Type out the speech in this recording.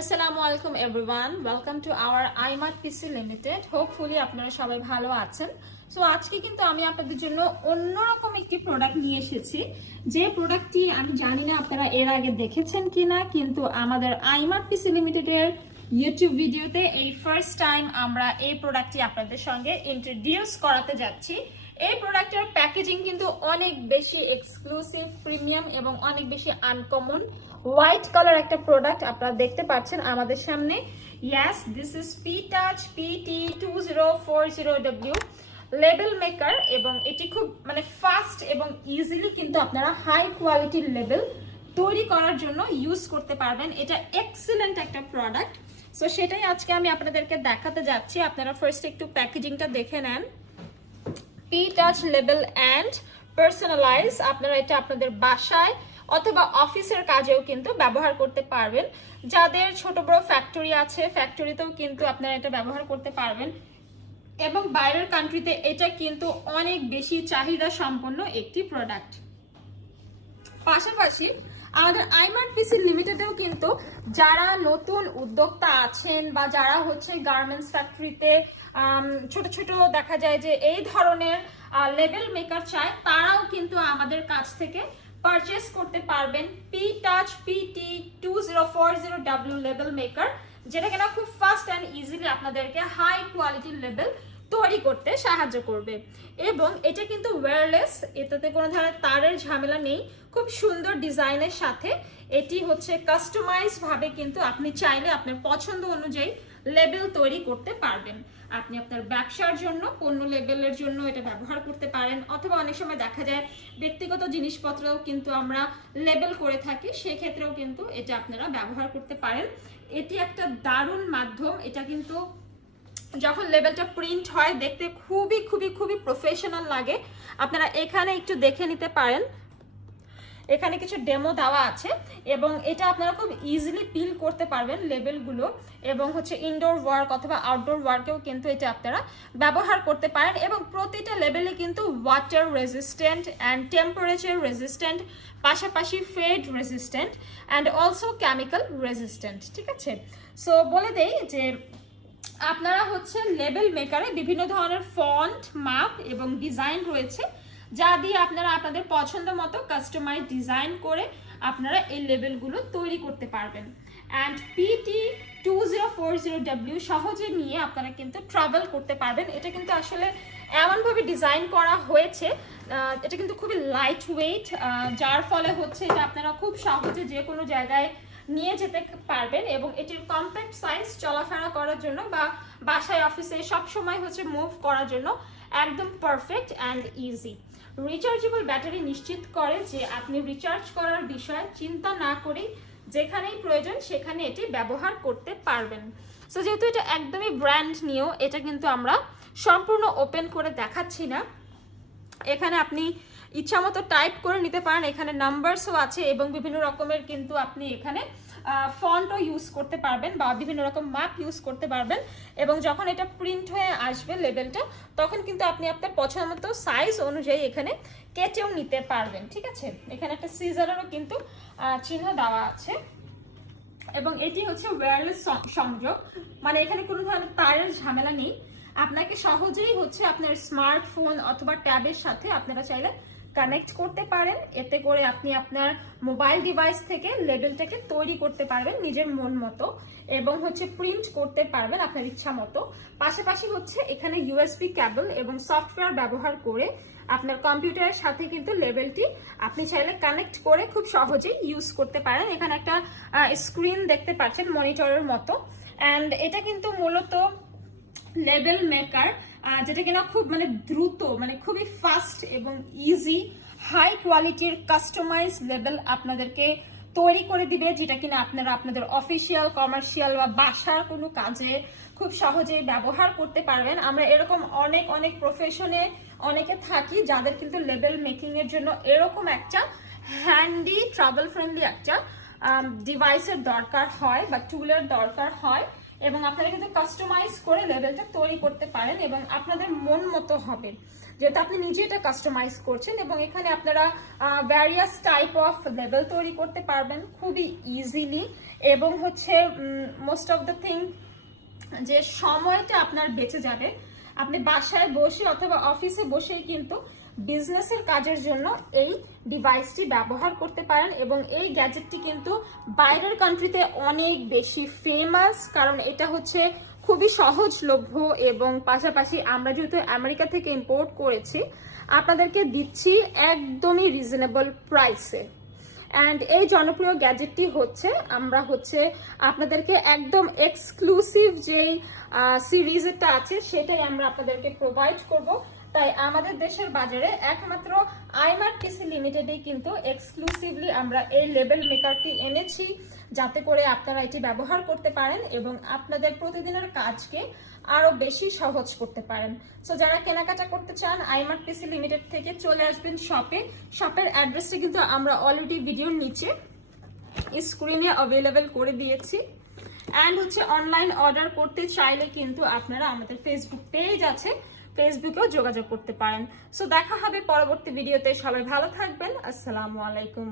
আসসালামু আলাইকুম everyone, welcome to our iMart PC limited. Hopefully আপনারা সবাই ভালো আছেন। সো আজকে কিন্তু আমি আপনাদের জন্য অন্যরকম একটি প্রোডাক্ট নিয়ে এসেছি। যে প্রোডাক্টটি আমি জানি না আপনারা এর আগে দেখেছেন কিনা, কিন্তু আমাদের iMart PC লিমিটেডের ইউটিউব ভিডিওতে এই ফার্স্ট টাইম আমরা এই প্রোডাক্টটি আপনাদের সঙ্গে ইন্ট্রোডিউস করাতে যাচ্ছি। এই প্রোডাক্টের প্যাকেজিং কিন্তু অনেক বেশি এক্সক্লুসিভ, প্রিমিয়াম এবং অনেক বেশি আনকমন। হোয়াইট কালার একটা প্রোডাক্ট আপনারা দেখতে পাচ্ছেন আমাদের সামনে। Yes, this is P-Touch PT-2040W label maker, এবং এটি খুব ফাস্ট এবং ইজিলি কিন্তু আপনারা হাই কোয়ালিটির লেবেল তৈরি করার জন্য ইউজ করতে পারবেন। এটা এক্সিলেন্ট একটা প্রোডাক্ট। সো সেটাই আজকে আমি আপনাদেরকে দেখাতে যাচ্ছি। আপনারা ফার্স্ট একটু প্যাকেজিংটা দেখে নেন। P-Touch label and personalize. আপনারা এটা আপনাদের বাসায় অথবা অফিসের কাজেও কিন্তু ব্যবহার করতে পারবেন। যাদের ছোট বড় ফ্যাক্টরি আছে, ফ্যাক্টরিতেও কিন্তু আপনারা এটা ব্যবহার করতে পারবেন, এবং বাইরের কান্ট্রিতে এটা কিন্তু অনেক বেশি চাহিদা সম্পন্ন একটি প্রোডাক্ট। পাশাপাশি আমাদের iMart PC লিমিটেডেও কিন্তু যারা নতুন উদ্যোক্তা আছেন বা যারা গার্মেন্টস ফ্যাক্টরিতে ছোট ছোট দেখা যায় যে এই ধরনের লেবেল মেকার চায়, তারাও কিন্তু আমাদের কাছ থেকে পারচেস করতে পারবেন P-Touch PT-2040W লেবেল মেকার, যেটা কিনা খুব ফাস্ট অ্যান্ড ইজিলি আপনাদেরকে হাই কোয়ালিটির লেবেল তৈরি করতে সাহায্য করবে। এবং এটা কিন্তু ওয়্যারলেস, এটাতে কোনো ধরনের তারের ঝামেলা নেই। খুব সুন্দর ডিজাইনের সাথে এটি কাস্টমাইজ ভাবে কিন্তু আপনি চাইলে আপনার পছন্দ অনুযায়ী লেবেল তৈরি করতে পারবেন। আপনি আপনার ব্যবসার জন্য পণ্য লেবেলের জন্য এটা ব্যবহার করতে পারেন, অথবা অনেক সময় দেখা যায় ব্যক্তিগত জিনিসপত্রও কিন্তু আমরা লেবেল করে থাকি, সেক্ষেত্রেও কিন্তু এটা আপনারা ব্যবহার করতে পারেন। এটি একটা দারুণ মাধ্যম। এটা কিন্তু যখন লেবেলটা প্রিন্ট হয় দেখতে খুবই খুবই খুবই প্রফেশনাল লাগে। আপনারা এখানে একটু দেখে নিতে পারেন, এখানে কিছু ডেমো দেওয়া আছে, এবং এটা আপনারা খুব ইজিলি পিল করতে পারবেন লেবেলগুলো, এবং ইনডোর ওয়ার্ক অথবা আউটডোর ওয়ার্কেও কিন্তু এটা আপনারা ব্যবহার করতে পারেন। এবং প্রতিটা লেবেলে কিন্তু water resistant and temperature resistant, পাশাপাশি fade resistant and also chemical resistant. ঠিক আছে, সো বলে দেই যে আপনারা লেবেল মেকারে বিভিন্ন ধরনের ফন্ট, মাপ এবং ডিজাইন রয়েছে, যা দিয়ে আপনারা আপনাদের পছন্দ মতো কাস্টমাইজ ডিজাইন করে আপনারা এই লেবেলগুলো তৈরি করতে পারবেন। অ্যান্ড PT-2040W সহজে নিয়ে আপনারা কিন্তু ট্রাভেল করতে পারবেন। এটা কিন্তু আসলে এমনভাবে ডিজাইন করা হয়েছে, এটা কিন্তু খুবই লাইট ওয়েট, যার ফলে এটা আপনারা খুব সহজে যে কোনো জায়গায় নিয়ে যেতে পারবেন। এবং এটির কম্প্যাক্ট সাইজ চলাফেরা করার জন্য বা বাসায় অফিসে সবসময় মুভ করার জন্য একদম perfect and easy. Rechargeable battery নিশ্চিত করে যে আপনি রিচার্জ করার বিষয়ে চিন্তা না করেই যেখানেই প্রয়োজন সেখানে এটি ব্যবহার করতে পারবেন। সো যেহেতু এটা একদমই ব্র্যান্ড নিউ, এটা কিন্তু আমরা সম্পূর্ণ ওপেন করে দেখাচ্ছি না। এখানে আপনি ইচ্ছা মতো টাইপ করে নিতে পারেন, এখানে নাম্বারসও আছে, এবং বিভিন্ন রকমের কিন্তু আপনি এখানে ফন্টও ইউজ করতে পারবেন বা বিভিন্ন রকম মাপ ইউজ করতে পারবেন। এবং যখন এটা প্রিন্ট হয়ে আসবে লেবেলটা, তখন কিন্তু আপনি আপনার পছন্দ মতো সাইজ অনুযায়ী এখানে কেটেও নিতে পারবেন। ঠিক আছে, এখানে একটা সিজারেরও কিন্তু চিহ্ন দেওয়া আছে, এবং এটি ওয়্যারলেস সংযোগ, এখানে কোনো ধরনের তারের ঝামেলা নেই। আপনাকে সহজেই আপনার স্মার্টফোন অথবা ট্যাবের সাথে আপনারা চাইলে কানেক্ট করতে পারেন। এতে করে আপনি আপনার মোবাইল ডিভাইস থেকে লেবেলটাকে তৈরি করতে পারবেন নিজের মন মতো, এবং প্রিন্ট করতে পারবেন আপনার ইচ্ছা মতো। পাশাপাশি এখানে ইউএসবি কেবল এবং সফটওয়্যার ব্যবহার করে আপনার কম্পিউটারের সাথে কিন্তু লেবেলটি আপনি চাইলে কানেক্ট করে খুব সহজেই ইউজ করতে পারেন। এখানে একটা স্ক্রিন দেখতে পাচ্ছেন মনিটরের মতো। অ্যান্ড এটা কিন্তু মূলত লেবেল মেকার, যেটা কিনা খুব দ্রুত, খুবই ফাস্ট এবং ইজি হাই কোয়ালিটির কাস্টমাইজ লেবেল আপনাদেরকে তৈরি করে দিবে, যেটা কিনা আপনারা আপনাদের অফিসিয়াল, কমার্শিয়াল বা বাসার কোনো কাজে খুব সহজেই ব্যবহার করতে পারবেন। আমরা এরকম অনেক অনেক প্রফেশনে অনেকে থাকি যাদের কিন্তু লেবেল মেকিং এর জন্য এরকম একটা হ্যান্ডি, ট্রাভেল ফ্রেন্ডলি একটা ডিভাইসের দরকার হয় বা টুলের দরকার হয়, এবং আপনারা কিন্তু কাস্টমাইজ করে লেবেলটা তৈরি করতে পারেন, এবং আপনাদের মন মতো হবে। যেহেতু আপনি নিজে এটা কাস্টমাইজ করছেন এবং এখানে আপনারা ভ্যারিয়াস টাইপ অফ লেবেল তৈরি করতে পারবেন খুবই ইজিলি এবং হচ্ছে মোস্ট অফ দ্য থিং যে সময়টা আপনার বেঁচে যাবে, আপনি বাসায় বসে অথবা অফিসে বসেই কিন্তু বিজনেসের কাজের জন্য এই ডিভাইসটি ব্যবহার করতে পারেন। এবং এই গ্যাজেটটি কিন্তু বাইরের কান্ট্রিতে অনেক বেশি ফেমাস, কারণ এটা হচ্ছে খুবই সহজলভ্য এবং পাশাপাশি আমরা যেহেতু আমেরিকা থেকে ইম্পোর্ট করেছি আপনাদেরকে দিচ্ছি একদমই রিজনেবল প্রাইসে। অ্যান্ড এই জনপ্রিয় গ্যাজেটটি হচ্ছে আমরা হচ্ছে আপনাদেরকে একদম এক্সক্লুসিভ যেই সিরিজটা আছে সেটাই আমরা আপনাদেরকে প্রোভাইড করব। তাই আমাদের দেশের বাজারে একমাত্র iMart PC লিমিটেডেই কিন্তু এক্সক্লুসিভলি আমরা এই লেবেল মেকারটি এনেছি, যাতে করে আপনারা এটি ব্যবহার করতে পারেন এবং আপনাদের প্রতিদিনের কাজকে আরো বেশি সহজ করতে পারেন। সো যারা কেনাকাটা করতে চান iMart PC লিমিটেড থেকে চলে আসবেন শপে। শপের অ্যাড্রেসটা কিন্তু আমরা অলরেডি ভিডিওর নিচে স্ক্রিনে অ্যাভেলেবেল করে দিয়েছি। অ্যান্ড হচ্ছে অনলাইন অর্ডার করতে চাইলে কিন্তু আপনারা আমাদের ফেসবুক পেজ আছে, ফেসবুকেও যোগাযোগ করতে পারেন। সো দেখা হবে পরবর্তী ভিডিওতে। সবাই ভালো থাকবেন। আসসালামু আলাইকুম।